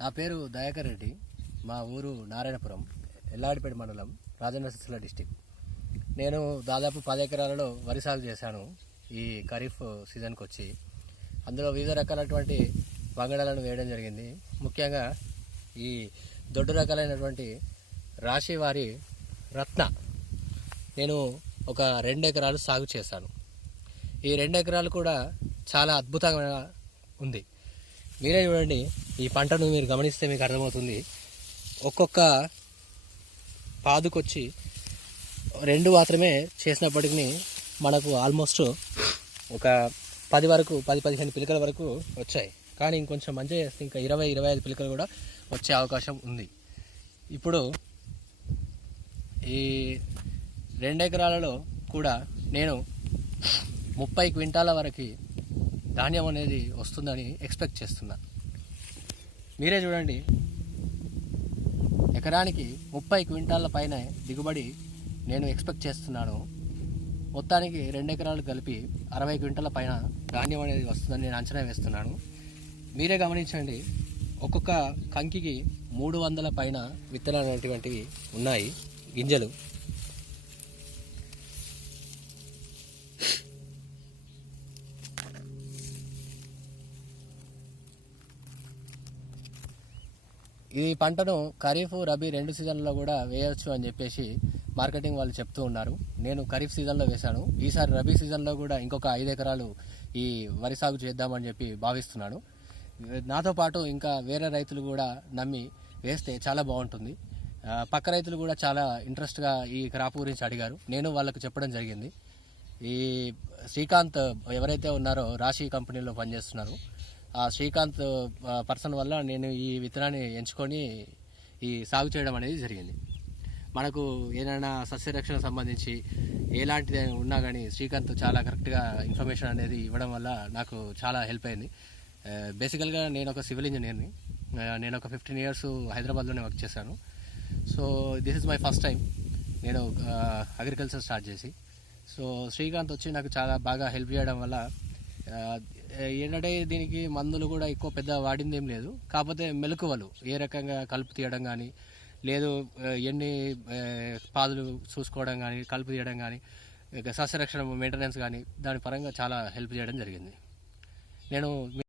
నా పేరు దయాకర్ రెడ్డి. మా ఊరు నారాయణపురం, ఎల్లాడిపేట మండలం, రాజన్న సిరిసిల్ల డిస్టిక్. నేను దాదాపు 10 ఎకరాలలో వరి సాగు చేశాను ఈ ఖరీఫ్ సీజన్కి వచ్చి. అందులో వివిధ రకాలైనటువంటి వంగడాలను వేయడం జరిగింది. ముఖ్యంగా ఈ దొడ్డు రకాలైనటువంటి రాశివారి రత్న నేను ఒక 2 ఎకరాలు సాగు చేశాను. ఈ 2 ఎకరాలు కూడా చాలా అద్భుతంగా ఉంది. మీరే చూడండి, ఈ పంటను మీరు గమనిస్తే మీకు అర్థమవుతుంది. ఒక్కొక్క పాదుకొచ్చి 2 మాత్రమే చేసినప్పటికీ మనకు ఆల్మోస్ట్ ఒక 10-15 పిలకల వరకు వచ్చాయి. కానీ ఇంకొంచెం మంచిగా చేస్తే ఇంకా 20-25 పిలకలు కూడా వచ్చే అవకాశం ఉంది. ఇప్పుడు ఈ 2 ఎకరాలలో కూడా నేను 30 క్వింటాల వరకు ధాన్యం అనేది వస్తుందని ఎక్స్పెక్ట్ చేస్తున్నా. మీరే చూడండి, ఎకరానికి 30 క్వింటాల పైన దిగుబడి నేను ఎక్స్పెక్ట్ చేస్తున్నాను. మొత్తానికి 2 ఎకరాలు కలిపి 60 క్వింటాల పైన ధాన్యం అనేది వస్తుందని నేను అంచనా వేస్తున్నాను. మీరే గమనించండి, ఒక్కొక్క కంకికి 300 పైన విత్తనాలు అనేటువంటివి ఉన్నాయి, గింజలు. ఈ పంటను ఖరీఫ్, రబీ 2 సీజన్లలో కూడా వేయవచ్చు అని చెప్పేసి మార్కెటింగ్ వాళ్ళు చెప్తూ ఉన్నారు. నేను ఖరీఫ్ సీజన్లో వేశాను. ఈసారి రబీ సీజన్లో కూడా ఇంకొక 5 ఎకరాలు ఈ వరి సాగు చేద్దామని చెప్పి భావిస్తున్నాను. నాతో పాటు ఇంకా వేరే రైతులు కూడా నమ్మి వేస్తే చాలా బాగుంటుంది. పక్క రైతులు కూడా చాలా ఇంట్రెస్ట్గా ఈ క్రాప్ గురించి అడిగారు. నేను వాళ్ళకు చెప్పడం జరిగింది. ఈ శ్రీకాంత్ ఎవరైతే ఉన్నారో రాశి కంపెనీలో పనిచేస్తున్నారు, ఆ శ్రీకాంత్ పర్సన్ వల్ల నేను ఈ విత్తనాన్ని ఎంచుకొని ఈ సాగు చేయడం అనేది జరిగింది. మనకు ఏదైనా సస్యరక్షణ సంబంధించి ఎలాంటిది ఉన్నా కానీ శ్రీకాంత్ చాలా కరెక్ట్గా ఇన్ఫర్మేషన్ అనేది ఇవ్వడం వల్ల నాకు చాలా హెల్ప్ అయింది. బేసికల్గా నేను ఒక సివిల్ ఇంజనీర్ని. నేను ఒక 15 years హైదరాబాద్లోనే వర్క్ చేశాను. So this is my first time నేను అగ్రికల్చర్ స్టార్ట్ చేసి. సో శ్రీకాంత్ వచ్చి నాకు చాలా బాగా హెల్ప్ చేయడం వల్ల ఏంటంటే దీనికి మందులు కూడా ఎక్కువ పెద్ద వాడింది ఏం లేదు. కాకపోతే మెలకువలు ఏ రకంగా కలుపు తీయడం కానీ, లేదు ఎన్ని పాదులు చూసుకోవడం కానీ, కలుపు తీయడం కానీ, సస్యరక్షణ మెయింటెనెన్స్ కానీ, దాని పరంగా చాలా హెల్ప్ చేయడం జరిగింది. నేను